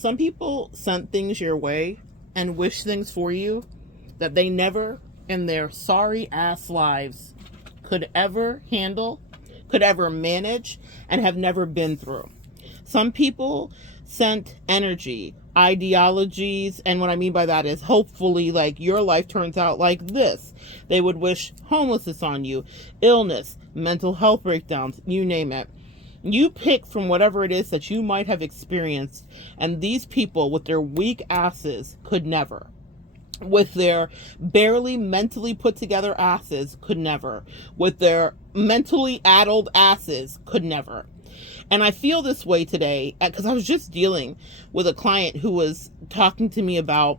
Some people sent things your way and wish things for you that they never in their sorry ass lives could ever handle, could ever manage, and have never been through. Some people sent energy, ideologies, and what I mean by that is hopefully like your life turns out like this. They would wish homelessness on you, illness, mental health breakdowns, you name it. You pick from whatever it is that you might have experienced, and these people with their weak asses could never. With their barely mentally put together asses could never. With their mentally addled asses could never. And I feel this way today because I was just dealing with a client who was talking to me about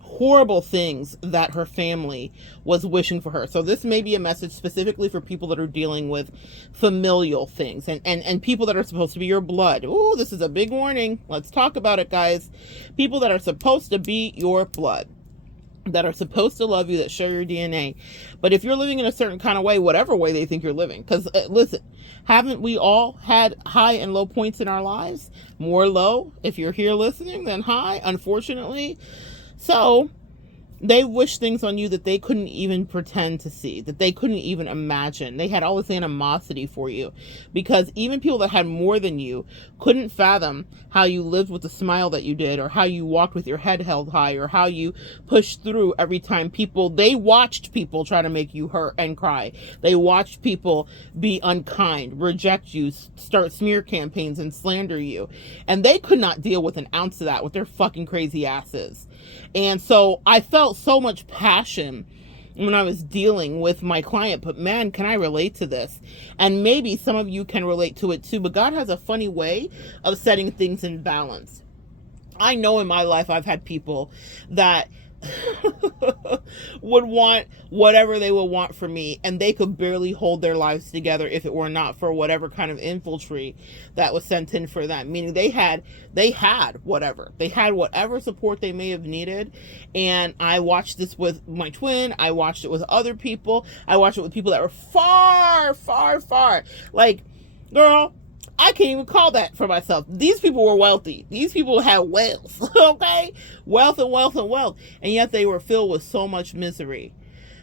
horrible things that her family was wishing for her. So this may be a message specifically for people that are dealing with familial things and people that are supposed to be your blood. Oh, this is a big warning. Let's talk about it, guys. People that are supposed to be your blood, that are supposed to love you, that share your DNA. But if you're living in a certain kind of way, whatever way they think you're living, because listen, haven't we all had high and low points in our lives? More low if you're here listening than high, unfortunately. So they wish things on you that they couldn't even pretend to see, that they couldn't even imagine. They had all this animosity for you because even people that had more than you couldn't fathom how you lived with the smile that you did, or how you walked with your head held high, or how you pushed through every time they watched people try to make you hurt and cry. They watched people be unkind, reject you, start smear campaigns and slander you. And they could not deal with an ounce of that with their fucking crazy asses. And so I felt so much passion when I was dealing with my client, but man, can I relate to this? And maybe some of you can relate to it too, but God has a funny way of setting things in balance. I know in my life I've had people that would want whatever they would want from me, and they could barely hold their lives together if it were not for whatever kind of infiltrate that was sent in for them. Meaning they had whatever support they may have needed. And I watched this with my twin. I watched it with other people. I watched it with people that were far, far, far. Like, girl, I can't even call that for myself. These people were wealthy. These people had wealth, okay? Wealth and wealth and wealth. And yet they were filled with so much misery.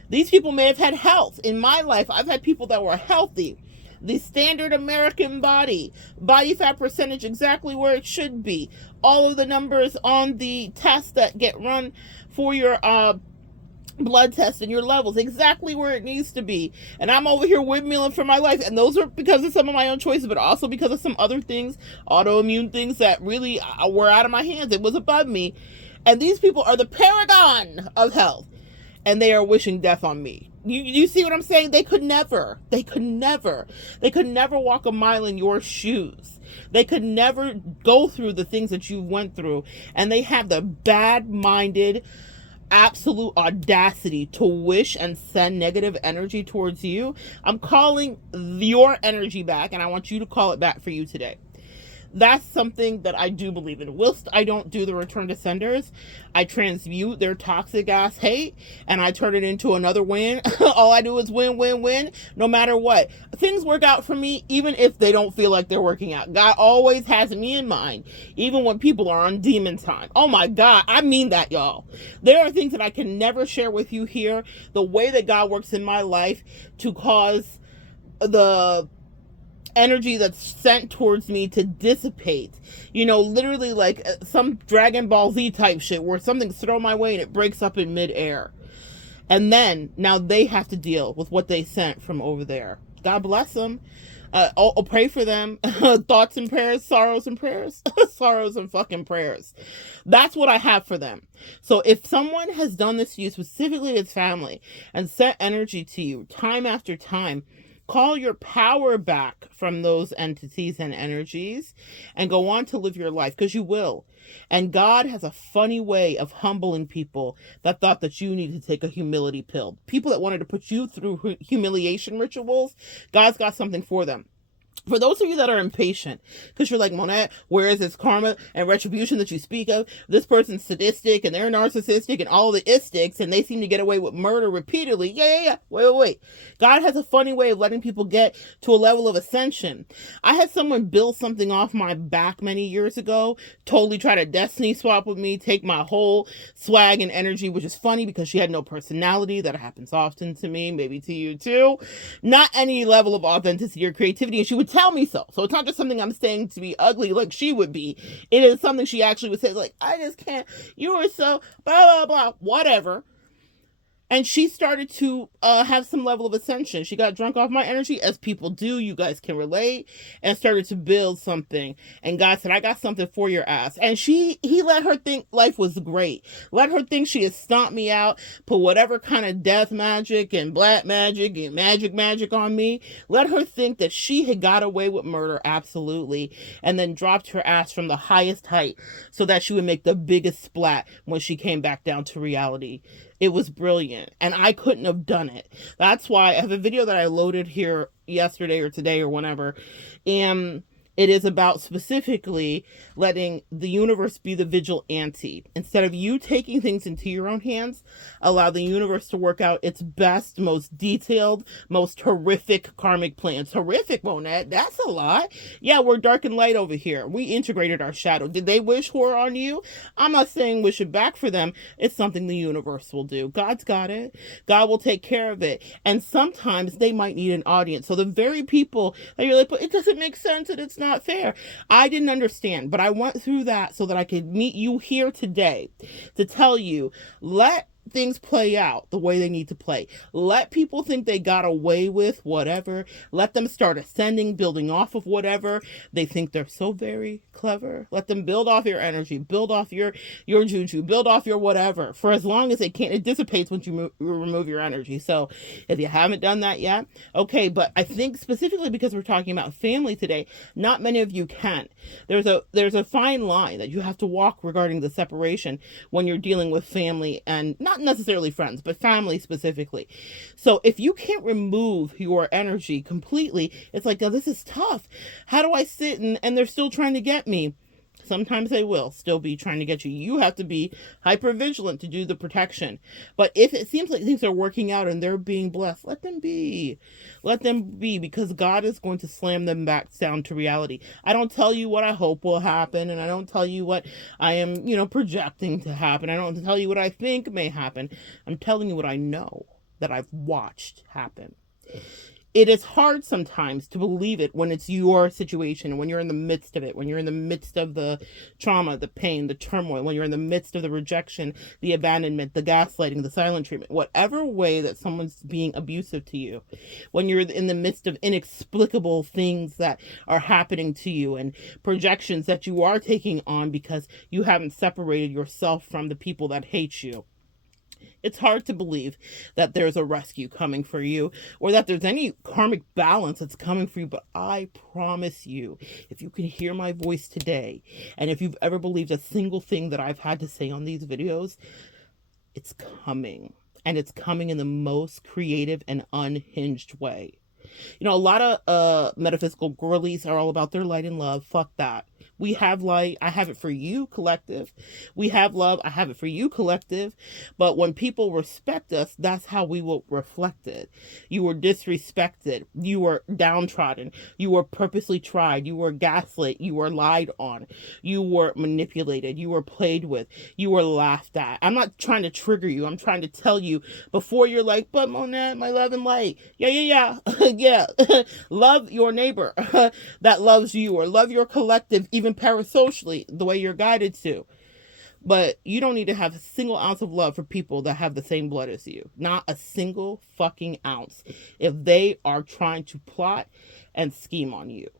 These people may have had health. In my life, I've had people that were healthy. The standard American body fat percentage exactly where it should be. All of the numbers on the tests that get run for your blood test and your levels exactly where it needs to be. And I'm over here windmilling for my life, and those are because of some of my own choices, but also because of some other things, autoimmune things that really were out of my hands. It was above me. And these people are the paragon of health, and they are wishing death on me. You see what I'm saying? They could never walk a mile in your shoes. They could never go through the things that you went through. And they have the bad-minded, absolute audacity to wish and send negative energy towards you. I'm calling your energy back, and I want you to call it back for you today. That's something that I do believe in. Whilst I don't do the return to senders, I transmute their toxic ass hate and I turn it into another win. All I do is win, win, win, no matter what. Things work out for me even if they don't feel like they're working out. God always has me in mind, even when people are on demon time. Oh my God, I mean that, y'all. There are things that I can never share with you here. The way that God works in my life to cause the energy that's sent towards me to dissipate, literally like some Dragon Ball Z type shit where something's thrown my way and it breaks up in midair. And then now they have to deal with what they sent from over there. God bless them. I'll pray for them. Thoughts and prayers, sorrows and prayers, sorrows and fucking prayers. That's what I have for them. So if someone has done this to you, specifically as family, and sent energy to you time after time, call your power back from those entities and energies and go on to live your life, because you will. And God has a funny way of humbling people that thought that you needed to take a humility pill. People that wanted to put you through humiliation rituals, God's got something for them. For those of you that are impatient, because you're like, Monette, where is this karma and retribution that you speak of? This person's sadistic and they're narcissistic and all the istics, and they seem to get away with murder repeatedly. Yeah. Wait. God has a funny way of letting people get to a level of ascension. I had someone build something off my back many years ago, totally try to destiny swap with me, take my whole swag and energy, which is funny because she had no personality. That happens often to me, maybe to you too. Not any level of authenticity or creativity, and she would tell me so. So it's not just something I'm saying to be ugly like she would be. It is something she actually would say, like, I just can't, you were so blah, blah, blah, whatever. And she started to have some level of ascension. She got drunk off my energy, as people do. You guys can relate. And started to build something. And God said, I got something for your ass. And he let her think life was great. Let her think she had stomped me out, put whatever kind of death magic and black magic and magic on me. Let her think that she had got away with murder, absolutely. And then dropped her ass from the highest height so that she would make the biggest splat when she came back down to reality. It was brilliant, and I couldn't have done it. That's why I have a video that I loaded here yesterday or today or whenever, and it is about specifically letting the universe be the vigilante. Instead of you taking things into your own hands, allow the universe to work out its best, most detailed, most horrific karmic plans. Horrific, Monette, that's a lot. Yeah, we're dark and light over here. We integrated our shadow. Did they wish horror on you? I'm not saying wish it back for them. It's something the universe will do. God's got it. God will take care of it. And sometimes they might need an audience. So the very people that you're like, but it doesn't make sense and it's not fair. I didn't understand, but I went through that so that I could meet you here today to tell you, let things play out the way they need to play. Let people think they got away with whatever. Let them start ascending, building off of whatever. They think they're so very clever. Let them build off your energy, build off your juju, build off your whatever. For as long as they can't, it dissipates once you remove your energy. So if you haven't done that yet, okay. But I think specifically because we're talking about family today, not many of you can. There's a fine line that you have to walk regarding the separation when you're dealing with family, and not necessarily friends, but family specifically. So if you can't remove your energy completely, it's like, oh, this is tough. How do I sit and they're still trying to get me? Sometimes they will still be trying to get you. You have to be hyper vigilant to do the protection. But if it seems like things are working out and they're being blessed, let them be. Let them be, because God is going to slam them back down to reality. I don't tell you what I hope will happen, and I don't tell you what I am, projecting to happen. I don't tell you what I think may happen. I'm telling you what I know, that I've watched happen. It is hard sometimes to believe it when it's your situation, when you're in the midst of it, when you're in the midst of the trauma, the pain, the turmoil, when you're in the midst of the rejection, the abandonment, the gaslighting, the silent treatment, whatever way that someone's being abusive to you, when you're in the midst of inexplicable things that are happening to you and projections that you are taking on because you haven't separated yourself from the people that hate you. It's hard to believe that there's a rescue coming for you or that there's any karmic balance that's coming for you. But I promise you, if you can hear my voice today, and if you've ever believed a single thing that I've had to say on these videos, it's coming. And it's coming in the most creative and unhinged way. A lot of metaphysical girlies are all about their light and love. Fuck that. We have light. I have it for you, collective. We have love. I have it for you, collective. But when people respect us, that's how we will reflect it. You were disrespected. You were downtrodden. You were purposely tried. You were gaslit. You were lied on. You were manipulated. You were played with. You were laughed at. I'm not trying to trigger you. I'm trying to tell you before you're like, but Monette, my love and light. Yeah. Yeah. Love your neighbor that loves you, or love your collective, even parasocially, the way you're guided to. But you don't need to have a single ounce of love for people that have the same blood as you. Not a single fucking ounce. If they are trying to plot and scheme on you.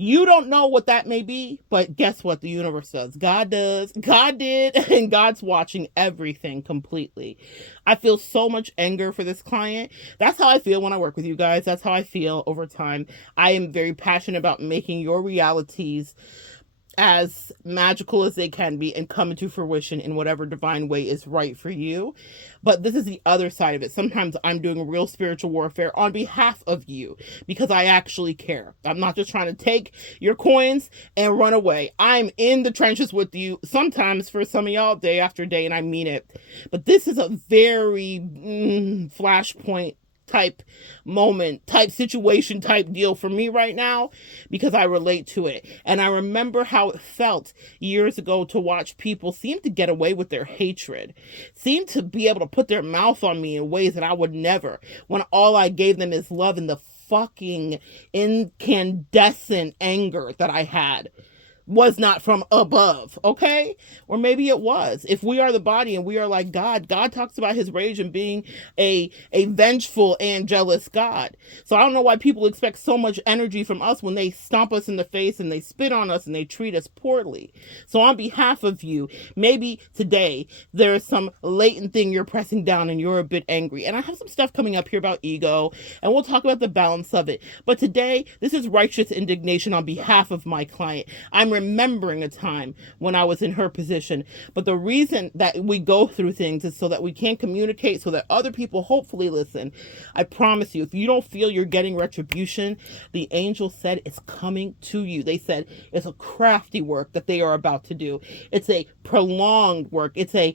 You don't know what that may be, but guess what? The universe does. God does. God did. And God's watching everything completely. I feel so much anger for this client. That's how I feel when I work with you guys. That's how I feel over time. I am very passionate about making your realities as magical as they can be and come into fruition in whatever divine way is right for you. But this is the other side of it. Sometimes I'm doing real spiritual warfare on behalf of you because I actually care. I'm not just trying to take your coins and run away. I'm in the trenches with you, sometimes for some of y'all, day after day, and I mean it. But this is a very flashpoint type moment, type situation, type deal for me right now, because I relate to it. And I remember how it felt years ago to watch people seem to get away with their hatred, seem to be able to put their mouth on me in ways that I would never, when all I gave them is love and the fucking incandescent anger that I had was not from above, okay? Or maybe it was. If we are the body and we are like God, God talks about his rage and being a vengeful and jealous God. So I don't know why people expect so much energy from us when they stomp us in the face and they spit on us and they treat us poorly. So on behalf of you, maybe today there is some latent thing you're pressing down and you're a bit angry. And I have some stuff coming up here about ego, and we'll talk about the balance of it. But today, this is righteous indignation on behalf of my client. I'm remembering a time when I was in her position. But the reason that we go through things is so that we can communicate, so that other people hopefully listen. I promise you, if you don't feel you're getting retribution, the angel said it's coming to you. They said it's a crafty work that they are about to do. It's a prolonged work. It's a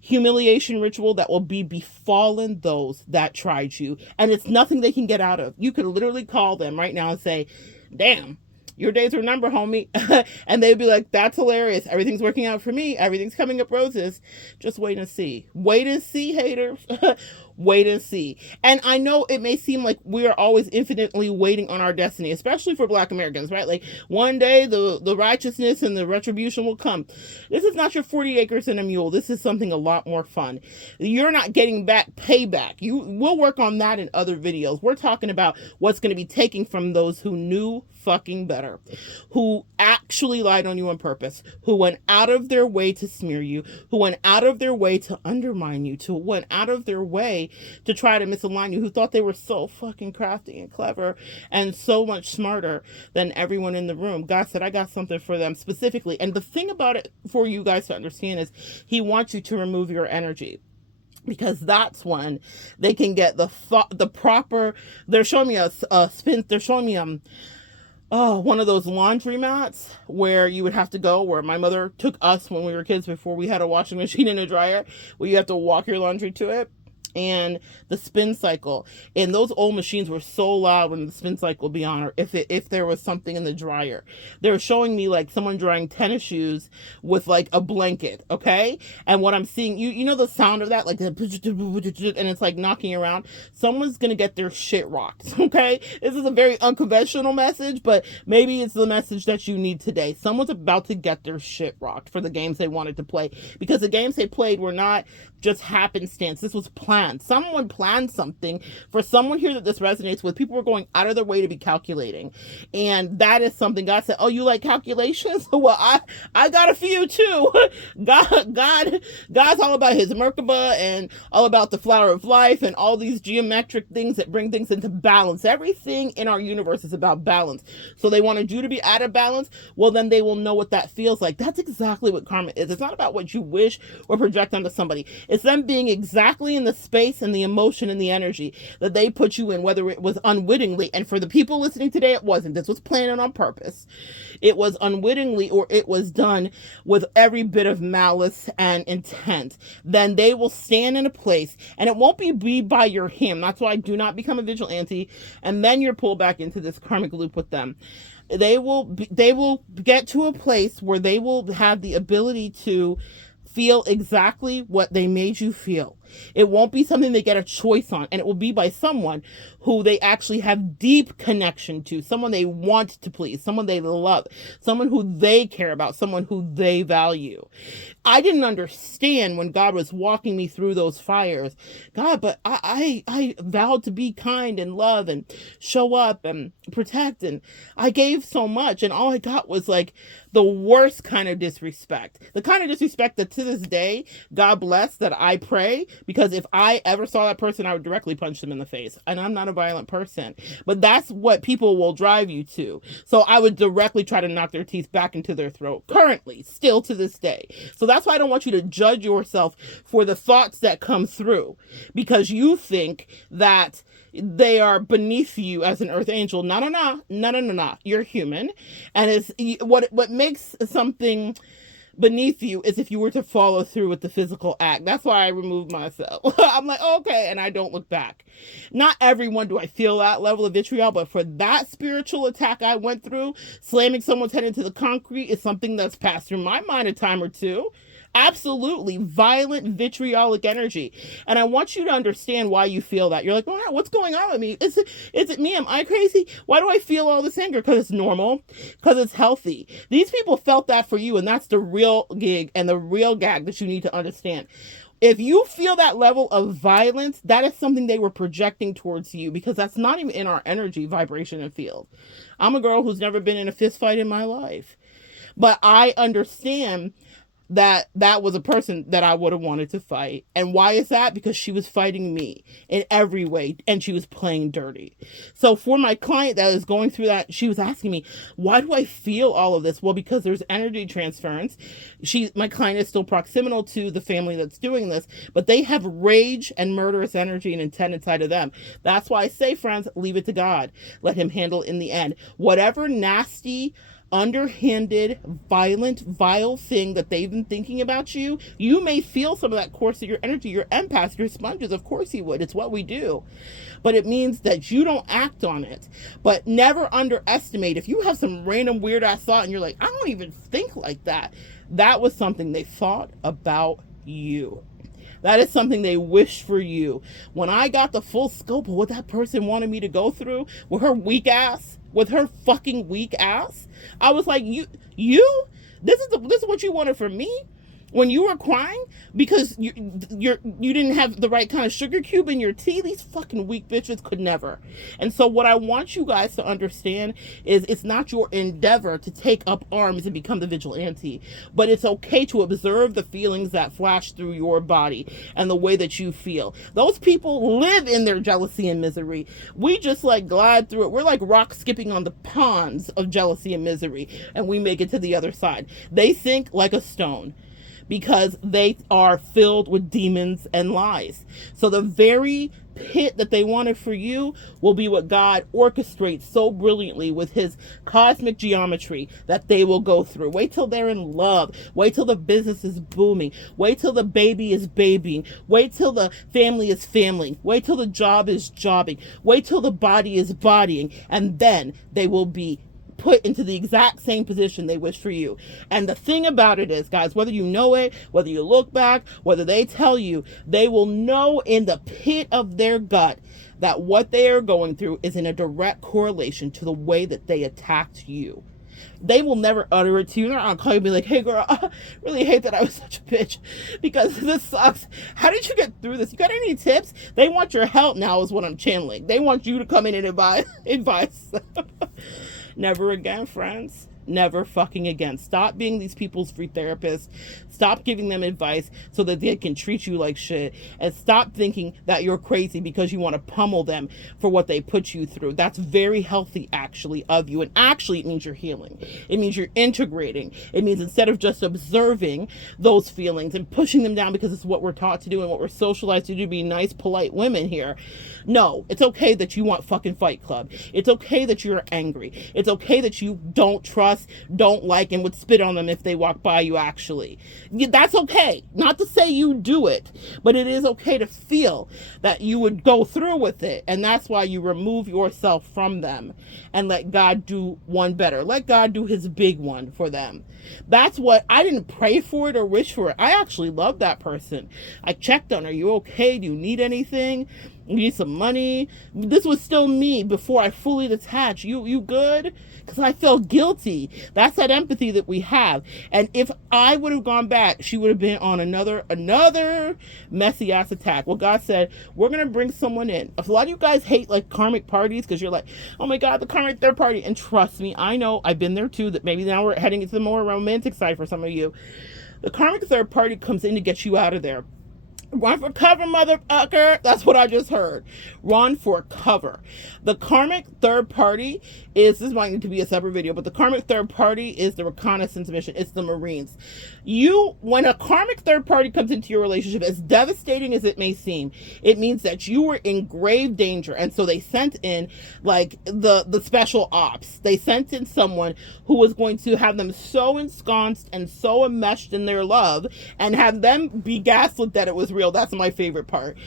humiliation ritual that will be befallen those that tried you. And it's nothing they can get out of. You could literally call them right now and say, damn, your days are numbered, homie. And they'd be like, that's hilarious. Everything's working out for me. Everything's coming up roses. Just wait and see. Wait and see, haters. Wait and see. And I know it may seem like we are always infinitely waiting on our destiny, especially for Black Americans, right? Like one day the righteousness and the retribution will come. This is not your 40 acres and a mule. This is something a lot more fun. You're not getting back payback. We'll work on that in other videos. We're talking about what's going to be taken from those who knew fucking better, who actually lied on you on purpose, who went out of their way to smear you, who went out of their way to undermine you, who went out of their way to try to misalign you, who thought they were so fucking crafty and clever and so much smarter than everyone in the room. God said, I got something for them specifically. And the thing about it for you guys to understand is he wants you to remove your energy, because that's when they can get the proper, they're showing me a spin, they're showing me one of those laundry mats where you would have to go, where my mother took us when we were kids before we had a washing machine and a dryer, where you have to walk your laundry to it. And the spin cycle, and those old machines were so loud when the spin cycle would be on, or if there was something in the dryer. They were showing me like someone drying tennis shoes with like a blanket, okay? And what I'm seeing, you know the sound of that, like, and it's like knocking around. Someone's gonna get their shit rocked, okay? This is a very unconventional message, but maybe it's the message that you need today. Someone's about to get their shit rocked for the games they wanted to play, because the games they played were not just happenstance. This was planned. Someone planned something. For someone here that this resonates with, people were going out of their way to be calculating. And that is something God said, oh, you like calculations? Well, I got a few too. God's all about his Merkaba and all about the flower of life and all these geometric things that bring things into balance. Everything in our universe is about balance. So they wanted you to be out of balance. Well, then they will know what that feels like. That's exactly what karma is. It's not about what you wish or project onto somebody. It's them being exactly in the space and the emotion and the energy that they put you in, whether it was unwittingly. And for the people listening today, it wasn't. This was planned on purpose. It was unwittingly, or it was done with every bit of malice and intent. Then they will stand in a place, and it won't be by your hand. That's why do not become a vigilante, and then you're pulled back into this karmic loop with them. They will get to a place where they will have the ability to feel exactly what they made you feel. It won't be something they get a choice on, and it will be by someone who they actually have deep connection to, someone they want to please, someone they love, someone who they care about, someone who they value. I didn't understand when God was walking me through those fires. God, but I vowed to be kind and love and show up and protect, and I gave so much, and all I got was like the worst kind of disrespect. The kind of disrespect that to this day, God bless, that I pray because if I ever saw that person, I would directly punch them in the face. And I'm not a violent person, but that's what people will drive you to. So I would directly try to knock their teeth back into their throat, currently, still to this day. So that's why I don't want you to judge yourself for the thoughts that come through, because you think that they are beneath you as an earth angel. No. You're human. And it's what makes something beneath you is if you were to follow through with the physical act. That's why I remove myself. I'm like, okay, and I don't look back. Not everyone do I feel that level of vitriol, but for that spiritual attack I went through, slamming someone's head into the concrete is something that's passed through my mind a time or two. Absolutely violent vitriolic energy. And I want you to understand why you feel that. You're like, oh, what's going on with me? Is it me? Am I crazy? Why do I feel all this anger? Because it's normal, because it's healthy. These people felt that for you, and that's the real gig and the real gag that you need to understand. If you feel that level of violence, that is something they were projecting towards you, because that's not even in our energy, vibration, and field. I'm a girl who's never been in a fist fight in my life, but I understand that was a person that I would have wanted to fight. And why is that? Because she was fighting me in every way, and she was playing dirty. So for my client that is going through that, she was asking me, why do I feel all of this? Well, because there's energy transference. My client is still proximal to the family that's doing this, but they have rage and murderous energy and intent inside of them. That's why I say, friends, leave it to God. Let him handle it in the end. Whatever nasty, underhanded, violent, vile thing that they've been thinking about you, you may feel some of that course of your energy. Your empaths, your sponges, of course you would. It's what we do. But it means that you don't act on it. But never underestimate. If you have some random weird ass thought and you're like, I don't even think like that, that was something they thought about you. That is something they wished for you. When I got the full scope of what that person wanted me to go through with her weak ass, with her fucking weak ass, I was like, you, this is what you wanted from me? When you were crying because you didn't have the right kind of sugar cube in your tea? These fucking weak bitches could never. And so what I want you guys to understand is it's not your endeavor to take up arms and become the vigilante, but it's okay to observe the feelings that flash through your body and the way that you feel. Those people live in their jealousy and misery. We just like glide through it. We're like rock skipping on the ponds of jealousy and misery, and we make it to the other side. They sink like a stone, because they are filled with demons and lies. So the very pit that they wanted for you will be what God orchestrates so brilliantly with his cosmic geometry that they will go through. Wait till they're in love. Wait till the business is booming. Wait till the baby is babying. Wait till the family is familying. Wait till the job is jobbing. Wait till the body is bodying. And then they will be put into the exact same position they wish for you. And the thing about it is, guys, whether you know it, whether you look back, whether they tell you, they will know in the pit of their gut that what they are going through is in a direct correlation to the way that they attacked you. They will never utter it to you. They're not call you and be like, hey girl, I really hate that I was such a bitch because this sucks. How did you get through this? You got any tips? They want your help now is what I'm channeling. They want you to come in and advise. Never again, friends. Never fucking again. Stop being these people's free therapists. Stop giving them advice so that they can treat you like shit. And stop thinking that you're crazy because you want to pummel them for what they put you through. That's very healthy, actually, of you. And actually, it means you're healing. It means you're integrating. It means instead of just observing those feelings and pushing them down because it's what we're taught to do and what we're socialized to do, be nice, polite women here. No, it's okay that you want fucking Fight Club. It's okay that you're angry. It's okay that you don't trust, don't like, and would spit on them if they walk by you, actually. That's okay. Not to say you do it, but it is okay to feel that you would go through with it. And that's why you remove yourself from them and let God do one better. Let God do his big one for them. That's what, I didn't pray for it or wish for it. I actually love that person. I checked on her. Are you okay? Do you need anything? You need some money? This was still me before I fully detached. You good? Because I felt guilty. That's that empathy that we have. And if I would have gone back, she would have been on another messy ass attack. Well, God said, we're going to bring someone in. A lot of you guys hate like karmic parties because you're like, oh my God, the karmic third party. And trust me, I know, I've been there too, that maybe now we're heading into the more romantic side for some of you. The karmic third party comes in to get you out of there. Run for cover, motherfucker. That's what I just heard. Run for cover. The karmic third party this might need to be a separate video, but the karmic third party is the reconnaissance mission. It's the Marines. When a karmic third party comes into your relationship, as devastating as it may seem, it means that you were in grave danger. And so they sent in like the special ops. They sent in someone who was going to have them so ensconced and so enmeshed in their love and have them be gaslit that it was real. That's my favorite part.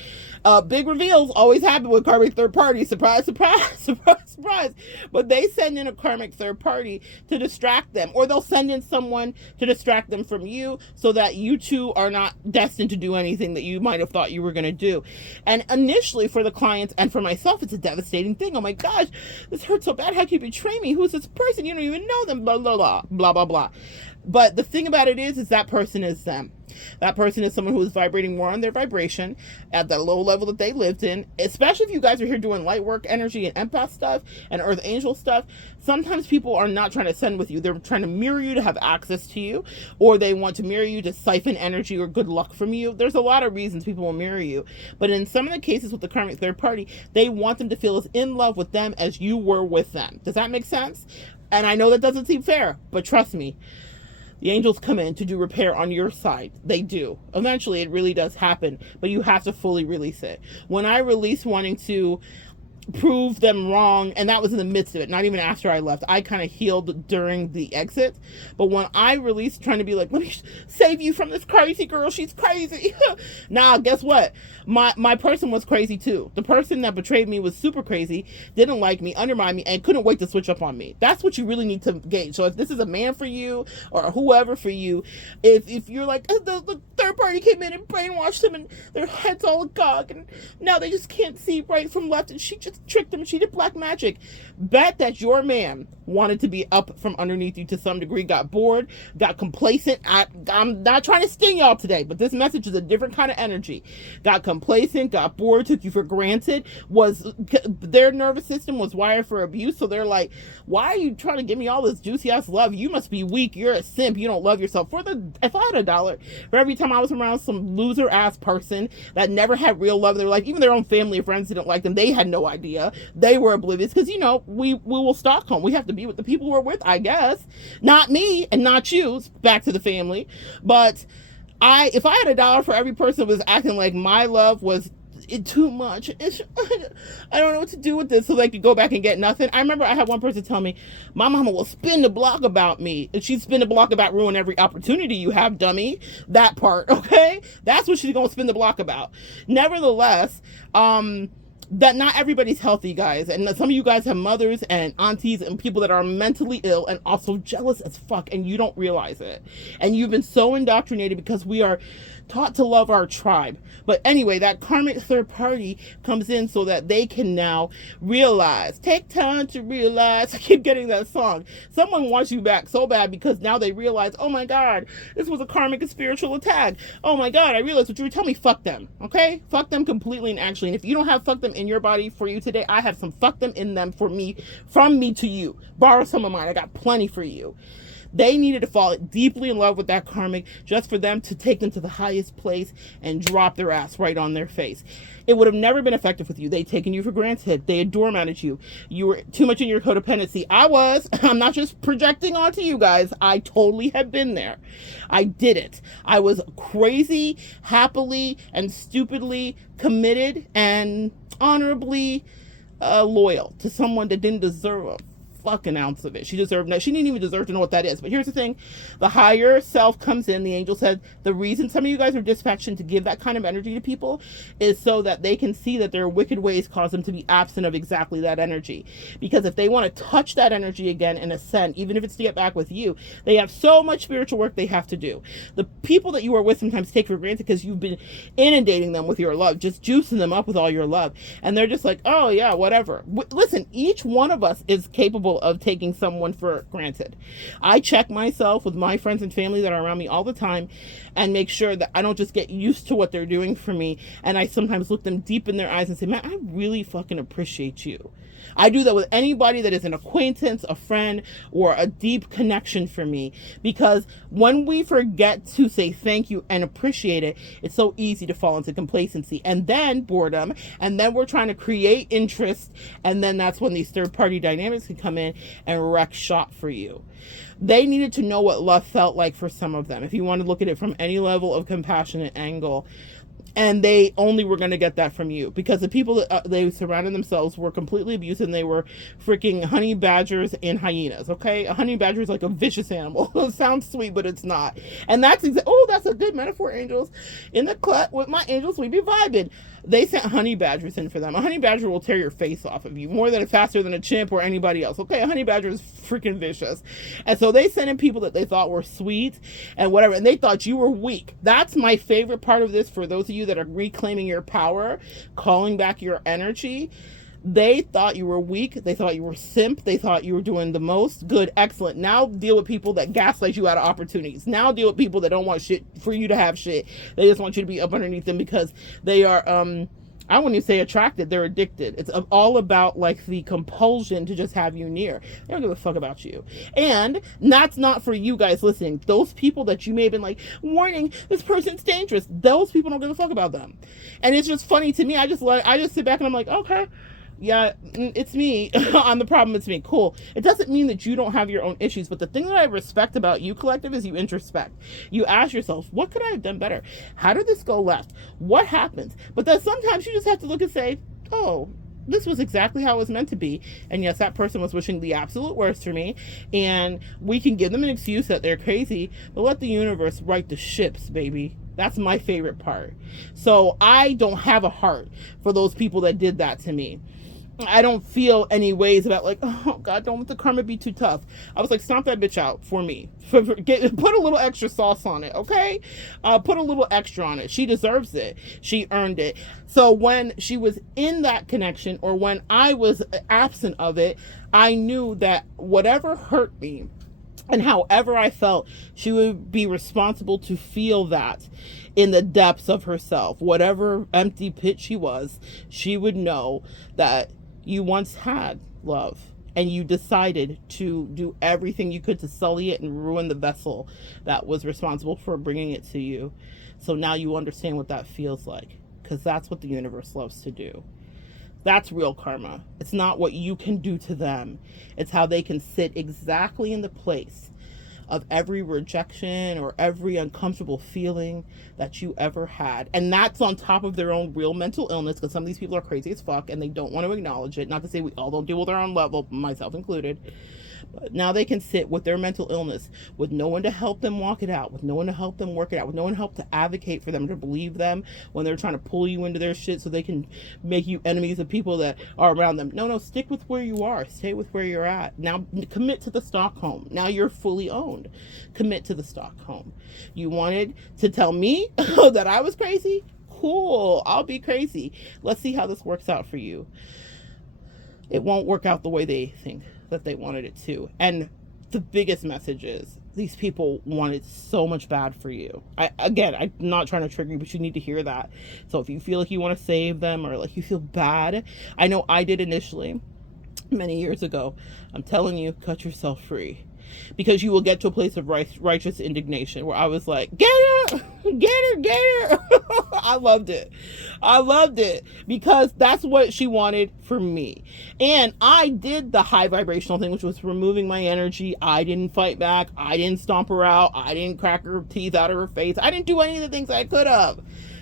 Big reveals always happen with karmic third party. Surprise, surprise, surprise, surprise. But they send in a karmic third party to distract them, or they'll send in someone to distract them from you so that you two are not destined to do anything that you might have thought you were going to do. And initially for the clients and for myself, it's a devastating thing. Oh my gosh, this hurts so bad. How can you betray me? Who's this person? You don't even know them, blah, blah, blah, blah, blah, blah. But the thing about it is that person is them. That person is someone who is vibrating more on their vibration at the low level that they lived in. Especially if you guys are here doing light work, energy, and empath stuff, and earth angel stuff. Sometimes people are not trying to send with you. They're trying to mirror you to have access to you, or they want to mirror you to siphon energy or good luck from you. There's a lot of reasons people will mirror you. But in some of the cases with the karmic third party, they want them to feel as in love with them as you were with them. Does that make sense? And I know that doesn't seem fair, but trust me. The angels come in to do repair on your side. They do. Eventually, it really does happen, but you have to fully release it. When I released wanting to prove them wrong, and that was in the midst of it, not even after I left. I kind of healed during the exit, but when I released, trying to be like, let me save you from this crazy girl, she's crazy. Now, guess what? My person was crazy too. The person that betrayed me was super crazy, didn't like me, undermined me, and couldn't wait to switch up on me. That's what you really need to gauge. So if this is a man for you, or whoever for you, if you're like, the third party came in and brainwashed them, and their head's all agog, and now they just can't see right from left, and she just tricked them, she did black magic. Bet that your man wanted to be up from underneath you to some degree, got bored, got complacent. I'm not trying to sting y'all today, but this message is a different kind of energy. Got complacent, got bored, took you for granted, their nervous system was wired for abuse, so they're like, why are you trying to give me all this juicy ass love? You must be weak, you're a simp, you don't love yourself. If I had $1 for every time I was around some loser ass person that never had real love in their life, even their own family or friends didn't like them, they had no idea, they were oblivious, because we will Stockholm, we have to be with the people we're with, I guess, not me and not you, back to the family. But if I had $1 for every person that was acting like my love was too much, I don't know what to do with this, so they could go back and get nothing. I remember I had one person tell me, my mama will spin the block about me, and she'd spin the block about ruin every opportunity you have, dummy. That part, okay? That's what she's gonna spin the block about. Nevertheless, that not everybody's healthy, guys, and some of you guys have mothers and aunties and people that are mentally ill and also jealous as fuck, and you don't realize it, and you've been so indoctrinated because we are taught to love our tribe. But anyway, that karmic third party comes in so that they can now realize, take time to realize. I keep getting that song. Someone wants you back so bad because now they realize, oh my God, this was a karmic and spiritual attack. Oh my God, I realized what you were telling me. Fuck them, okay? Fuck them completely and actually. And if you don't have fuck them in your body for you today, I have some fuck them in them for me, from me to you. Borrow some of mine. I got plenty for you. They needed to fall deeply in love with that karmic just for them to take them to the highest place and drop their ass right on their face. It would have never been effective with you. They'd taken you for granted. They had doormatted you. You were too much in your codependency. I'm not just projecting onto you guys. I totally have been there. I did it. I was crazy, happily, and stupidly committed and honorably loyal to someone that didn't deserve a fucking ounce of it. She didn't even deserve to know what that is. But here's the thing, the higher self comes in. The angel said the reason some of you guys are dispatched to give that kind of energy to people is so that they can see that their wicked ways cause them to be absent of exactly that energy. Because if they want to touch that energy again and ascend, even if it's to get back with you, they have so much spiritual work they have to do. The people that you are with sometimes take for granted because you've been inundating them with your love, just juicing them up with all your love, and they're just like, oh yeah, whatever. Listen, each one of us is capable capable of taking someone for granted. I check myself with my friends and family that are around me all the time and make sure that I don't just get used to what they're doing for me. And I sometimes look them deep in their eyes and say, man, I really fucking appreciate you. I do that with anybody that is an acquaintance, a friend, or a deep connection for me. Because when we forget to say thank you and appreciate it, it's so easy to fall into complacency and then boredom. And then we're trying to create interest. And then that's when these third-party dynamics can come in and wreck shop for you. They needed to know what love felt like for some of them. If you want to look at it from any level of compassionate angle, and they only were going to get that from you, because the people that they surrounded themselves were completely abusive, and they were freaking honey badgers and hyenas. Okay, a honey badger is like a vicious animal. It sounds sweet, but it's not. And that's that's a good metaphor, angels. In the clut with my angels, we be vibing. They sent honey badgers in for them. A honey badger will tear your face off of you faster than a chimp or anybody else. Okay, a honey badger is freaking vicious. And so they sent in people that they thought were sweet and whatever, and they thought you were weak. That's my favorite part of this for those of you that are reclaiming your power, calling back your energy. They thought you were weak. They thought you were simp. They thought you were doing the most. Good, excellent. Now deal with people that gaslight you out of opportunities. Now deal with people that don't want shit for you to have shit. They just want you to be up underneath them because they are, I wouldn't even say attracted. They're addicted. It's all about like the compulsion to just have you near. They don't give a fuck about you. And that's not for you guys listening. Those people that you may have been like, warning, this person's dangerous. Those people don't give a fuck about them. And it's just funny to me. I just sit back and I'm like, okay. Yeah, it's me. I'm the problem. It's me. Cool. It doesn't mean that you don't have your own issues, but the thing that I respect about you, collective, is you introspect. You ask yourself, what could I have done better? How did this go left? What happened? But then sometimes you just have to look and say, oh, this was exactly how it was meant to be. And yes, that person was wishing the absolute worst for me. And we can give them an excuse that they're crazy, but let the universe right the ships, baby. That's my favorite part. So I don't have a heart for those people that did that to me. I don't feel any ways about like, oh God, don't let the karma be too tough. I was like, stomp that bitch out for me. Put a little extra sauce on it, okay? Put a little extra on it. She deserves it. She earned it. So when she was in that connection, or when I was absent of it, I knew that whatever hurt me and however I felt, she would be responsible to feel that in the depths of herself. Whatever empty pit she was, she would know that you once had love and you decided to do everything you could to sully it and ruin the vessel that was responsible for bringing it to you. So now you understand what that feels like, because that's what the universe loves to do. That's real karma. It's not what you can do to them. It's how they can sit exactly in the place of every rejection or every uncomfortable feeling that you ever had. And that's on top of their own real mental illness, because some of these people are crazy as fuck and they don't want to acknowledge it. Not to say we all don't deal with our own level, myself included. But now they can sit with their mental illness with no one to help them walk it out, with no one to help them work it out, with no one to help to advocate for them, to believe them when they're trying to pull you into their shit so they can make you enemies of people that are around them. No, stick with where you are. Stay with where you're at. Now commit to the Stockholm. Now you're fully owned. Commit to the Stockholm. You wanted to tell me that I was crazy? Cool. I'll be crazy. Let's see how this works out for you. It won't work out the way they think that they wanted it to. And the biggest message is these people wanted so much bad for you. I'm not trying to trigger you, but you need to hear that. So if you feel like you want to save them, or like you feel bad, I know I did initially many years ago. I'm telling you, cut yourself free, because you will get to a place of righteous indignation where I was like, get her, get her. I loved it because that's what she wanted for me. And I did the high vibrational thing, which was removing my energy. I didn't fight back. I didn't stomp her out. I didn't crack her teeth out of her face. I didn't do any of the things I could have.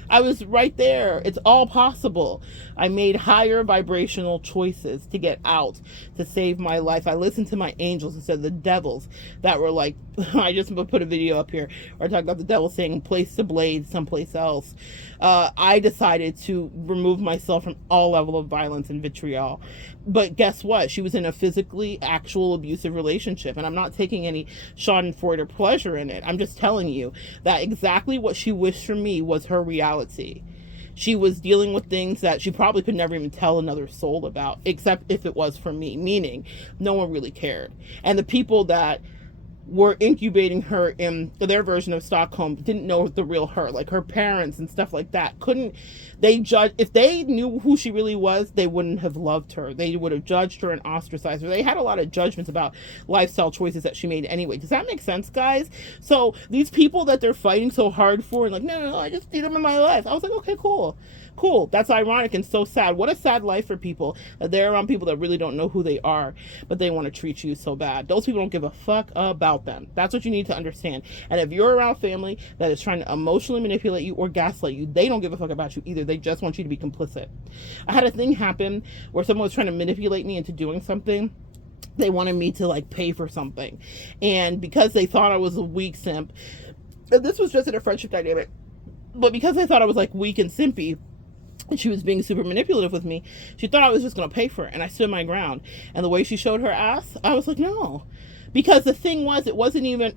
I was right there. It's all possible. I made higher vibrational choices to get out, to save my life. I listened to my angels instead of the devils that were like, I just put a video up here where I talk about the devil saying, place the blade someplace else. I decided to remove myself from all level of violence and vitriol. But guess what? She was in a physically actual abusive relationship, and I'm not taking any schadenfreude or pleasure in it. I'm just telling you that exactly what she wished for me was her reality. She was dealing with things that she probably could never even tell another soul about, except if it was for me, meaning no one really cared. And the people that were incubating her in their version of Stockholm didn't know the real her, like her parents and stuff like that. Couldn't they judge? If they knew who she really was, they wouldn't have loved her. They would have judged her and ostracized her. They had a lot of judgments about lifestyle choices that she made anyway. Does that make sense, guys? So these people that they're fighting so hard for, and like, no, I just need them in my life. I was like, okay, cool. That's ironic and so sad. What a sad life for people that they're around people that really don't know who they are, but they want to treat you so bad. Those people don't give a fuck about them. That's what you need to understand. And if you're around family that is trying to emotionally manipulate you or gaslight you, they don't give a fuck about you either. They just want you to be complicit. I had a thing happen where someone was trying to manipulate me into doing something. They wanted me to like pay for something. And because they thought I was a weak simp, and this was just in a friendship dynamic, but because they thought I was like weak and simpy, and she was being super manipulative with me, she thought I was just going to pay for it. And I stood my ground. And the way she showed her ass, I was like, no. Because the thing was, it wasn't even,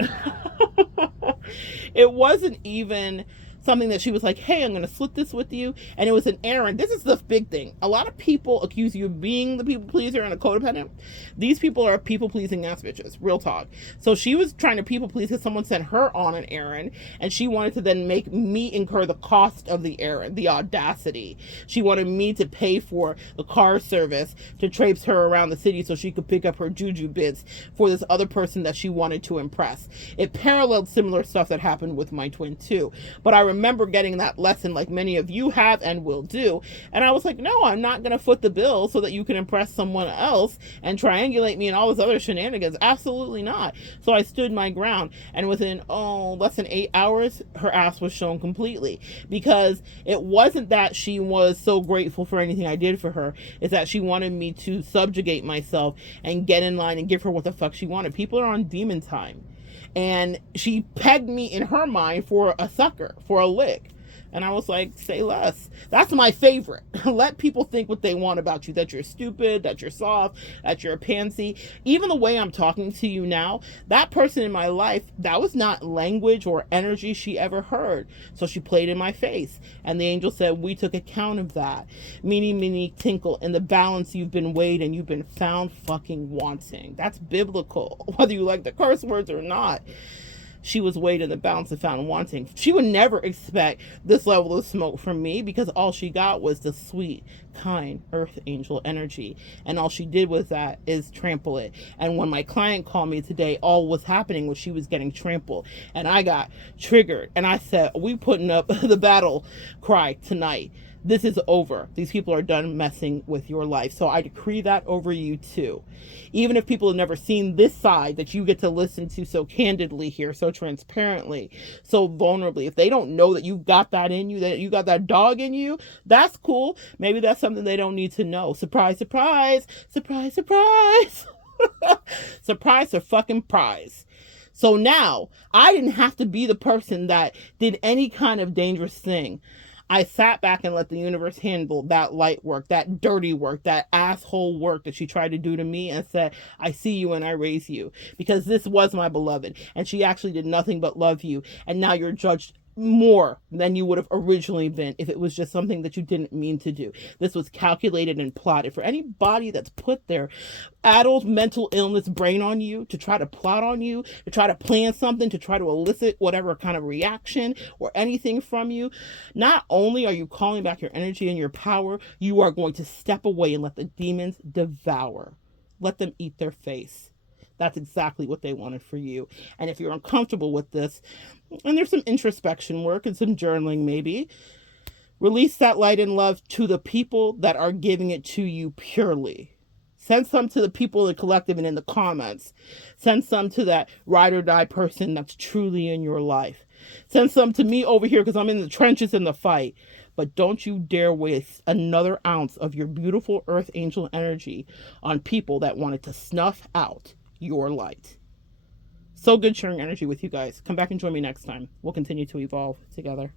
it wasn't even something that she was like, hey, I'm going to split this with you. And it was an errand. This is the big thing. A lot of people accuse you of being the people pleaser and a codependent. These people are people pleasing ass bitches. Real talk. So she was trying to people please because someone sent her on an errand, and she wanted to then make me incur the cost of the errand, the audacity. She wanted me to pay for the car service to traipse her around the city so she could pick up her juju bits for this other person that she wanted to impress. It paralleled similar stuff that happened with my twin too. But I remember getting that lesson like many of you have and will do. And I was like, no, I'm not going to foot the bill so that you can impress someone else and triangulate me and all this other shenanigans. Absolutely not. So I stood my ground, and within, less than 8 hours, her ass was shown completely, because it wasn't that she was so grateful for anything I did for her. It's that she wanted me to subjugate myself and get in line and give her what the fuck she wanted. People are on demon time. And she pegged me in her mind for a sucker, for a lick. And I was like, say less. That's my favorite. Let people think what they want about you, that you're stupid, that you're soft, that you're a pansy. Even the way I'm talking to you now, that person in my life, that was not language or energy she ever heard. So she played in my face. And the angel said, we took account of that. Meeny, meeny, tinkle. In the balance, you've been weighed and you've been found fucking wanting. That's biblical, whether you like the curse words or not. She was weighed in the balance and found wanting. She would never expect this level of smoke from me, because all she got was the sweet, kind earth angel energy. And all she did with that is trample it. And when my client called me today, all was happening was she was getting trampled. And I got triggered. And I said, we putting up the battle cry tonight. This is over. These people are done messing with your life. So I decree that over you too. Even if people have never seen this side that you get to listen to so candidly here, so transparently, so vulnerably, if they don't know that you got that in you, that you got that dog in you, that's cool. Maybe that's something they don't need to know. Surprise, surprise, surprise, surprise. Surprise or fucking prize. So now I didn't have to be the person that did any kind of dangerous thing. I sat back and let the universe handle that light work, that dirty work, that asshole work that she tried to do to me, and said, I see you and I raise you, because this was my beloved and she actually did nothing but love you. And now you're judged more than you would have originally been if it was just something that you didn't mean to do. This was calculated and plotted. For anybody that's put their adult mental illness brain on you to try to plot on you, to try to plan something, to try to elicit whatever kind of reaction or anything from you, not only are you calling back your energy and your power, you are going to step away and let the demons devour. Let them eat their face. That's exactly what they wanted for you. And if you're uncomfortable with this, and there's some introspection work and some journaling maybe, release that light and love to the people that are giving it to you purely. Send some to the people in the collective and in the comments. Send some to that ride or die person that's truly in your life. Send some to me over here because I'm in the trenches in the fight. But don't you dare waste another ounce of your beautiful earth angel energy on people that wanted to snuff out your light. So good sharing energy with you guys. Come back and join me next time. We'll continue to evolve together.